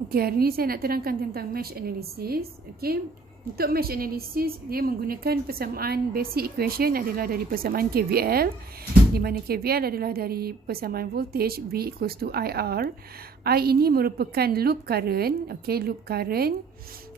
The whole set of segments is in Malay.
Okey, hari ni saya nak terangkan tentang mesh analysis. Okey, untuk mesh analysis dia menggunakan persamaan basic equation adalah dari persamaan KVL, di mana KVL adalah dari persamaan voltage V equals to IR. I ini merupakan loop current, okey, loop current,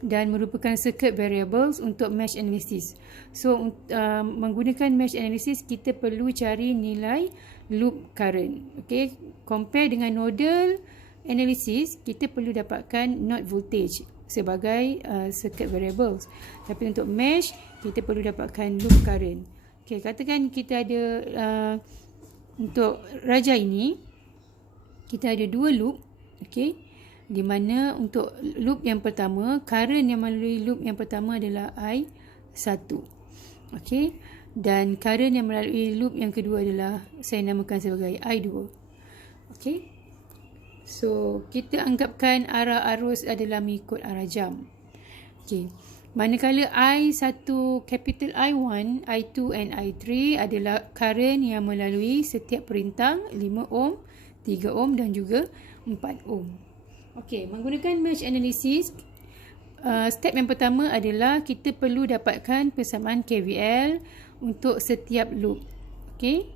dan merupakan circuit variables untuk mesh analysis. So menggunakan mesh analysis kita perlu cari nilai loop current. Okey, compare dengan nodal analysis, kita perlu dapatkan node voltage sebagai circuit variables. Tapi untuk mesh, kita perlu dapatkan loop current. Okey, katakan kita ada untuk raja ini, kita ada dua loop. Okey, di mana untuk loop yang pertama, current yang melalui loop yang pertama adalah I1. Okey, dan current yang melalui loop yang kedua adalah saya namakan sebagai I2. Okey. So, kita anggapkan arah arus adalah mengikut arah jam. Okey. Manakala I1, capital I1, I2 and I3 adalah current yang melalui setiap perintang 5 ohm, 3 ohm dan juga 4 ohm. Okey, menggunakan mesh analysis, step yang pertama adalah kita perlu dapatkan persamaan KVL untuk setiap loop. Okey.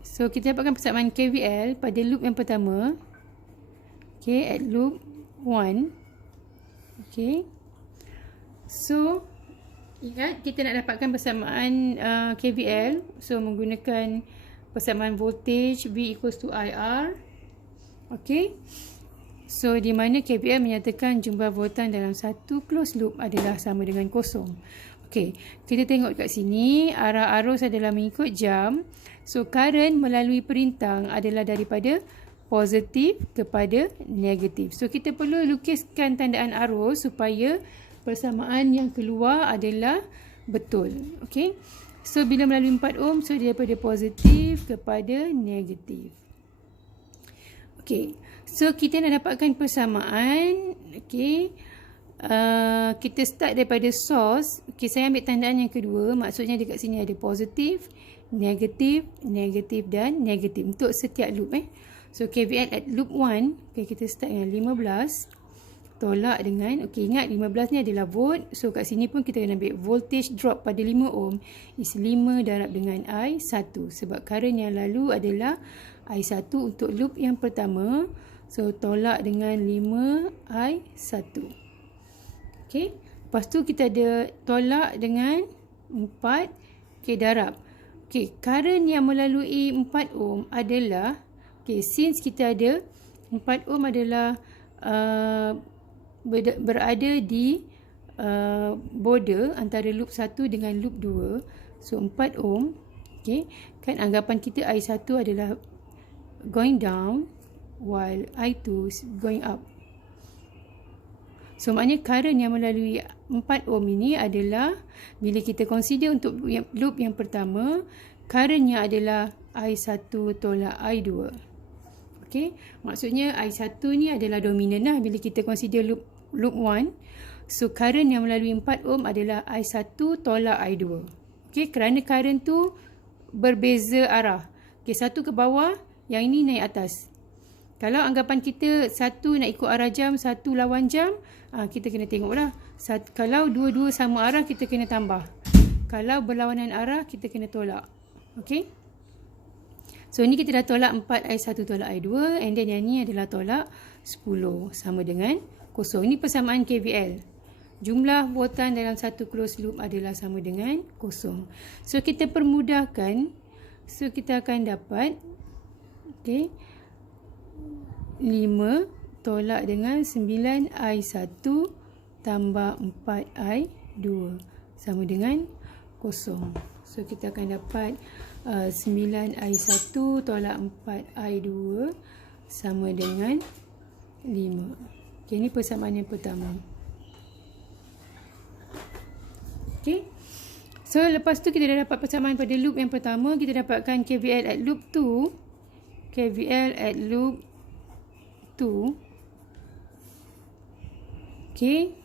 So, kita dapatkan persamaan KVL pada loop yang pertama. Okay, at loop 1. Okay. So, ingat kita nak dapatkan persamaan KVL. So, menggunakan persamaan voltage V equals to IR. Okay. So, di mana KVL menyatakan jumlah voltan dalam satu closed loop adalah sama dengan kosong. Okay, kita tengok kat sini, arah arus adalah mengikut jam. So, current melalui perintang adalah daripada positif kepada negatif. So, kita perlu lukiskan tandaan arus supaya persamaan yang keluar adalah betul. Okey. So, bila melalui 4 ohm, so dia daripada positif kepada negatif. Okey. So, kita nak dapatkan persamaan. Okey. Kita start daripada source. Okey, saya ambil tandaan yang kedua. Maksudnya dekat sini ada positif, negatif, negatif dan negatif untuk setiap loop. So, KVL at loop 1, okay, kita start dengan 15. Tolak dengan, okay, ingat 15 ni adalah volt. So, kat sini pun kita kena ambil voltage drop pada 5 ohm is 5 darab dengan I1. Sebab current yang lalu adalah I1 untuk loop yang pertama. So, tolak dengan 5 I1. Okay. Lepas tu kita ada tolak dengan 4. Okay, darab. Okay, current yang melalui 4 ohm adalah, okay, since kita ada 4 ohm adalah berada di border antara loop 1 dengan loop 2. So, 4 ohm. Okay, kan anggapan kita I1 adalah going down while I2 is going up. So, maknanya current yang melalui 4 ohm ini adalah, bila kita consider untuk loop yang pertama, currentnya adalah I1 tolak I2. Okay, maksudnya I1 ni adalah dominan lah bila kita consider loop 1. So, current yang melalui 4 ohm adalah I1 tolak I2. Okay, kerana current tu berbeza arah. Okay, satu ke bawah, yang ini naik atas. Kalau anggapan kita satu nak ikut arah jam, satu lawan jam, kita kena tengok lah. Kalau dua-dua sama arah, kita kena tambah. Kalau berlawanan arah, kita kena tolak. Okay. So, ni kita dah tolak 4 I1 tolak I2. And then yang ni adalah tolak 10. Sama dengan kosong. Ini persamaan KVL. Jumlah voltan dalam satu closed loop adalah sama dengan kosong. So, kita permudahkan. So, kita akan dapat, okay, 5 tolak dengan 9 I1 tambah 4 I2 sama dengan kosong. So, kita akan dapat 9 I1 tolak 4 I2 sama dengan 5. Okay, ini persamaan yang pertama. Okay. So, lepas tu kita dah dapat persamaan pada loop yang pertama. Kita dapatkan KVL at loop 2. KVL at loop 2. Okay.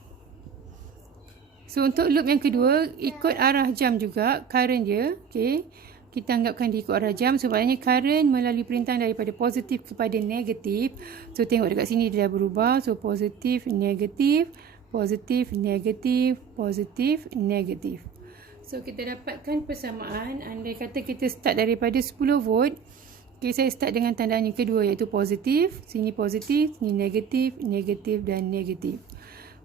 So, untuk loop yang kedua, ikut arah jam juga, current dia. Okay. kita anggapkan diikut arah jam. So maknanya current melalui perintahan daripada positif kepada negatif. So tengok dekat sini dia dah berubah. So positif, negatif, positif, negatif, positif, negatif. So kita dapatkan persamaan. Andai kata kita start daripada 10 volt. Okay, saya start dengan tandaan yang kedua iaitu positif. Sini positif, sini negatif, negatif dan negatif.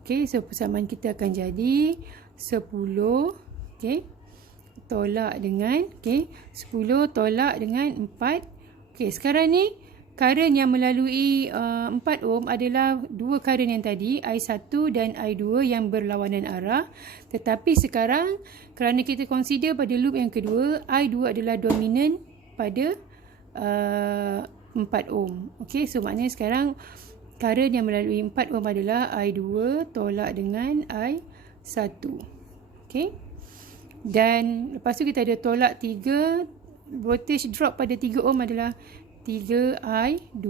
Okay, so persamaan kita akan jadi 10. Okay. Tolak dengan 10 tolak dengan 4. Okey, sekarang ni current yang melalui 4 ohm adalah dua current yang tadi, I1 dan I2 yang berlawanan arah. Tetapi sekarang kerana kita consider pada loop yang kedua, I2 adalah dominan pada 4 ohm. Okey, so maknanya sekarang current yang melalui 4 ohm adalah I2 tolak dengan I1. Okey. Dan lepas tu kita ada tolak 3, voltage drop pada 3 ohm adalah 3I2.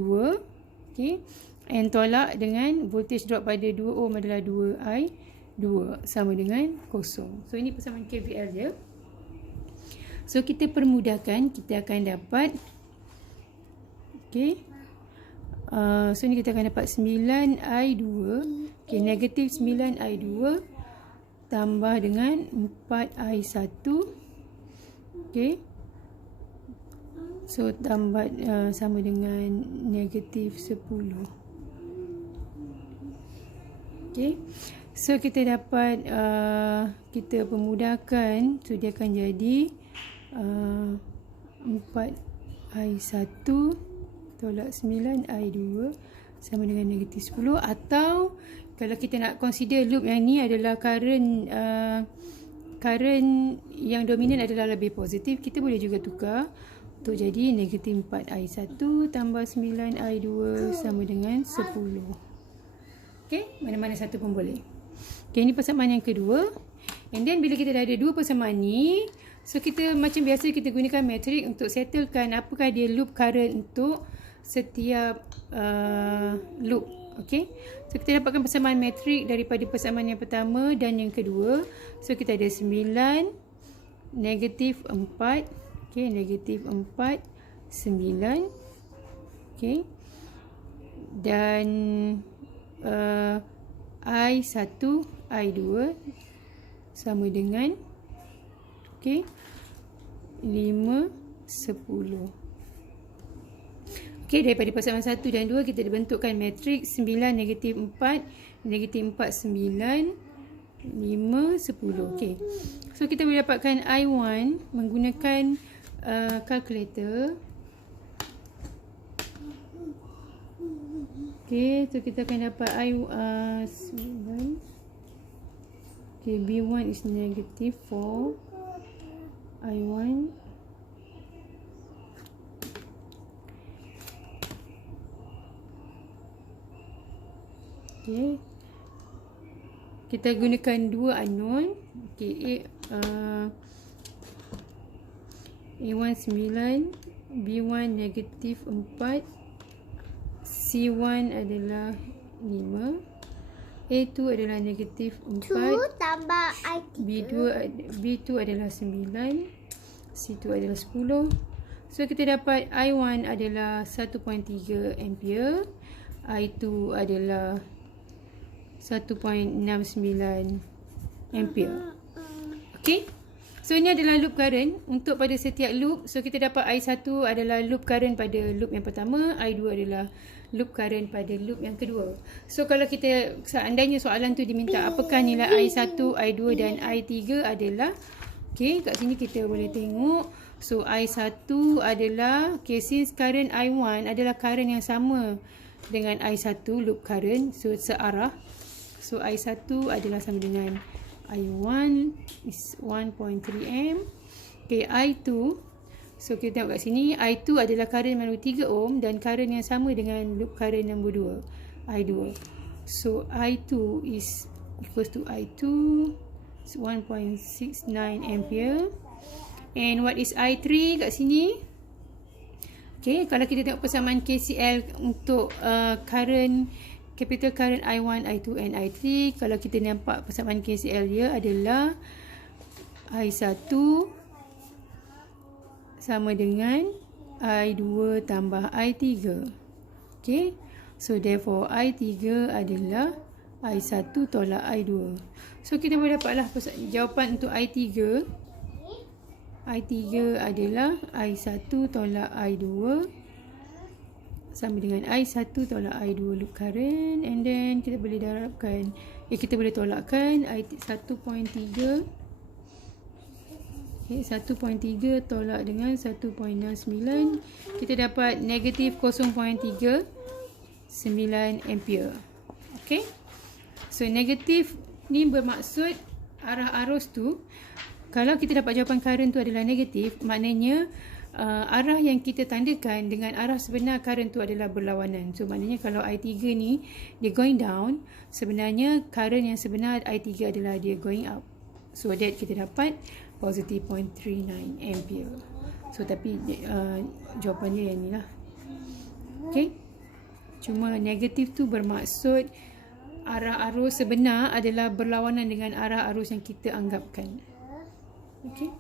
Okay. And tolak dengan voltage drop pada 2 ohm adalah 2I2 sama dengan 0. So ini persamaan KVL je. So kita permudahkan, kita akan dapat so ni kita akan dapat 9I2. Okay, negatif 9I2 tambah dengan 4I1. Okey. So tambah sama dengan negatif 10. Okey. So kita dapat kita pemudahkan, so dia akan jadi 4I1 tolak 9I2 sama dengan negatif 10. Atau kalau kita nak consider loop yang ni adalah current yang dominan adalah lebih positif, kita boleh juga tukar untuk jadi negatif 4I1 tambah 9I2 sama dengan 10. Okey, mana-mana satu pun boleh. Okey, ini persamaan yang kedua. And then bila kita dah ada dua persamaan ni, so kita macam biasa kita gunakan metrik untuk settlekan apakah dia loop current untuk setiap loop. Okey. So kita dapatkan persamaan metrik daripada persamaan yang pertama dan yang kedua. So kita ada 9 negatif 4. Okey, negatif 4 9. Okey. Dan I1 I2 sama dengan 5 10. Okey, daripada persamaan 1 dan 2 kita bentukkan matrik 9 negatif 4 negatif 4 9 5 10. Okey. So kita boleh dapatkan I1 menggunakan kalkulator. Okey, so kita akan dapat I9. Okey, B1 is negative 4. I1 okey. Kita gunakan dua unknown. Okey, A1 9, B1 negatif 4, C1 adalah 5, A2 adalah negatif 4, 2 tambah I3, B2 adalah 9, C2 adalah 10. So kita dapat I1 adalah 1.3 ampere, I2 adalah 1.69 ampere. Okey. So ini adalah loop current untuk pada setiap loop. So kita dapat I1 adalah loop current pada loop yang pertama, I2 adalah loop current pada loop yang kedua. So kalau kita seandainya soalan tu diminta apakah nilai I1, I2 dan I3 adalah, okey, kat sini kita boleh tengok. So I1 adalah, okay, since current I1 adalah current yang sama dengan I1 loop current, so searah. So I1 adalah sama dengan I1 is 1.3 amp. Okay, I2. So kita tengok kat sini, I2 adalah current melalui 3 ohm dan current yang sama dengan loop current nombor 2, I2. So I2 is equals to I2 is 1.69 ampere. And what is I3 kat sini? Okay, kalau kita tengok persamaan KCL untuk current, capital current I1, I2 and I3, kalau kita nampak persamaan KCL dia adalah I1 sama dengan I2 tambah I3. Okay. So therefore I3 adalah I1 tolak I2. So kita boleh dapatlah jawapan untuk I3. I3 adalah I1 tolak I2 sama dengan I1 tolak I2 loop current, and then kita boleh darabkan, kita boleh tolakkan I1.3. Okay, 1.3 tolak dengan 1.69, kita dapat negatif 0.39 ampere. Okay. So negatif ni bermaksud arah arus tu, kalau kita dapat jawapan current tu adalah negatif, maknanya arah yang kita tandakan dengan arah sebenar current tu adalah berlawanan. So maknanya kalau I3 ni dia going down, sebenarnya current yang sebenar I3 adalah dia going up. So that kita dapat positive 0.39 ampere. So tapi jawapan dia yang ni lah. Okay. Cuma negatif tu bermaksud arah arus sebenar adalah berlawanan dengan arah arus yang kita anggapkan. Okay.